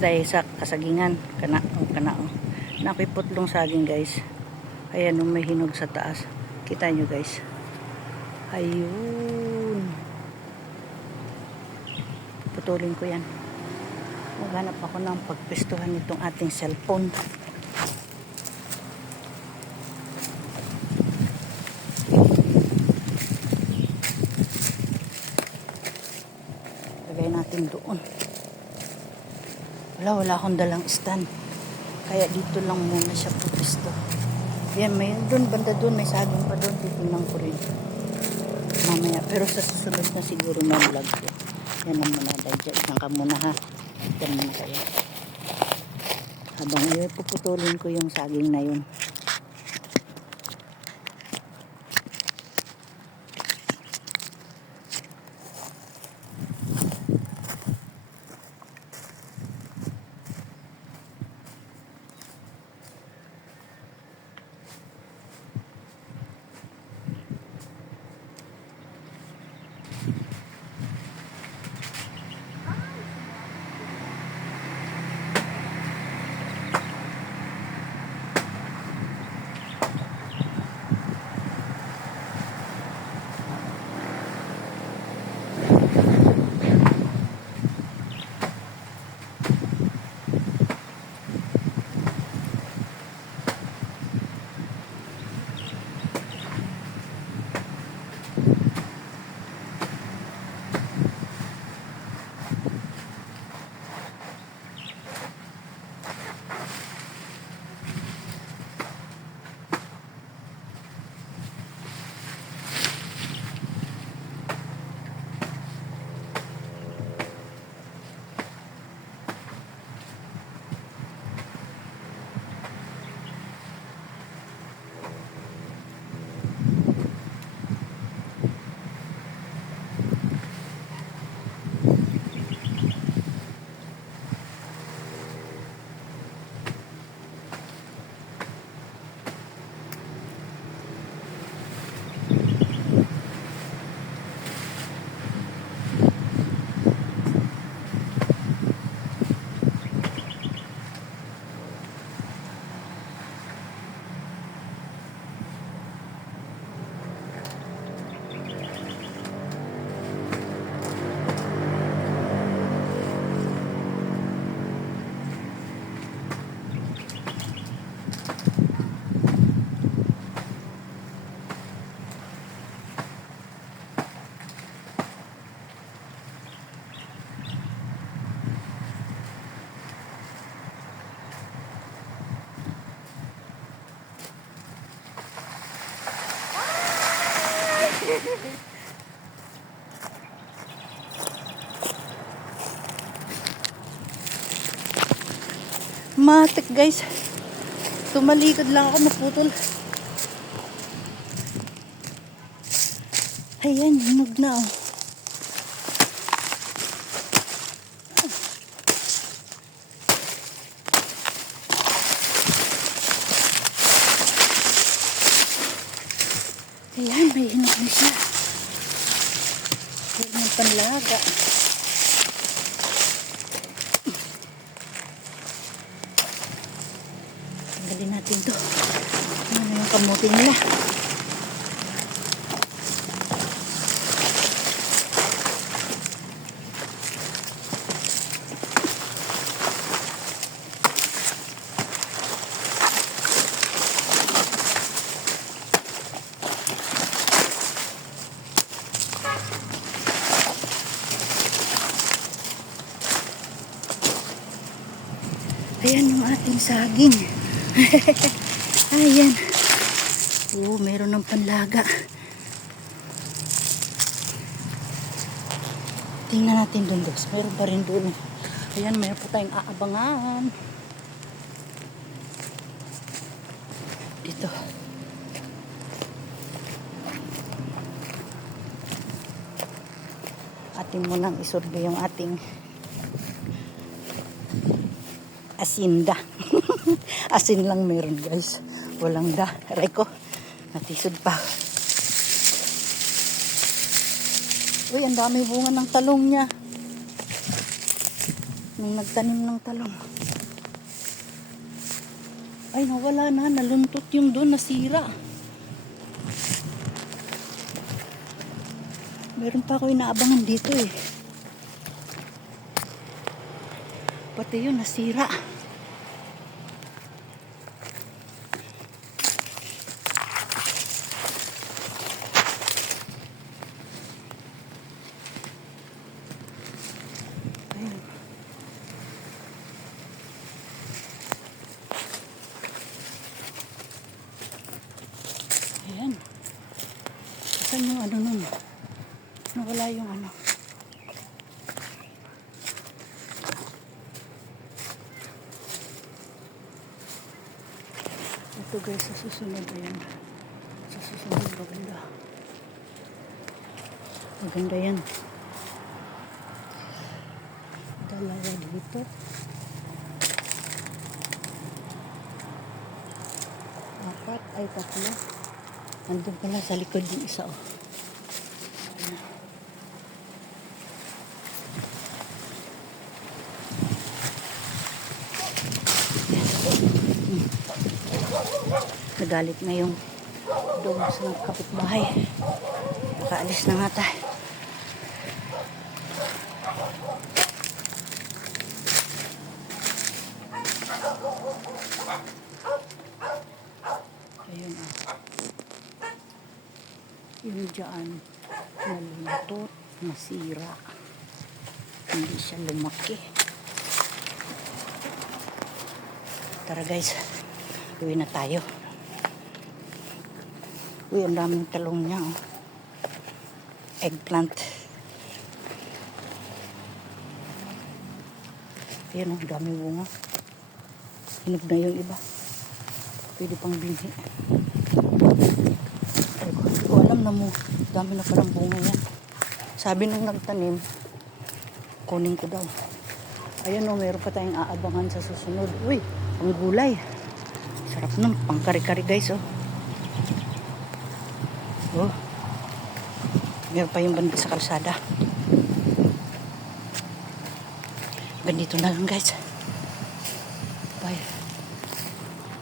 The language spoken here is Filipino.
dahil sa kasagingan kana na ako'y putlong saging guys. Ayan may hinog sa taas, kita nyo guys, ayun, putulin ko yan. Maghanap ako ng pagpistuhan nitong ating cellphone. Lagay natin doon. Wala akong dalang stand, kaya dito lang muna siya pupisto. Yan, may doon, banda doon, may saging pa doon, titingnan ko rin mamaya, pero sa susunod na siguro na vlog ko. Yan na muna, dyan ka muna ha, yan muna kayo habang puputulin ko yung saging na yun. Matik guys, tumalikod lang ako, naputol. Ayan, hinog na oh. Ayan, may hinog na siya. Ayan yung panlaga. Tanggalin natin to. Ano yung kamuti nila? Ayan yung ating saging. Ayan. Oo, mayroon ng panlaga. Tingnan natin dun guys. Mayroon pa rin dun. Ayan, mayroon pa tayong aabangan. Dito. Atin mo nang isorbe yung ating asinda. Asin lang meron guys, walang da. Aray ko, natisod pa. Uy, ang dami bunga ng talong niya. Nung nagtanim ng talong. Ay, nawala na. Naluntot yung doon. Nasira. Meron pa ako inaabangan dito eh. Pati yun, nasira. Ayan. Ayan. Saan yung ano nun? Nawala yung ano. Ito guys, sa susunod ayan. Sa susunod maganda. Maganda yan. Dalawa dito. Apat ay tatlo. Nandun pala sa likod yung isa oh. Ayan. Nagalit na yung doon sa kapitbahay. Makaalis na nga tayo. Ayun ah. Yung dyan, naluntot, nasira. Hindi siya lumaki. Tara guys, uwi na tayo. Uy, ang daming talong niya oh. Eggplant. Ayan oh, ang daming bunga. Hinog na yung iba. Pwede pang binhi. Hindi ko alam na mo. Dami na parang bunga yan. Sabi nung nagtanim, kunin ko daw. Ayan o, meron pa tayong aabangan sa susunod. Uy, ang gulay. Sarap nun. Pang kari-kari guys oh. Oh. Meron pa yung banda sa kalsada. Ganito na lang guys. Bye.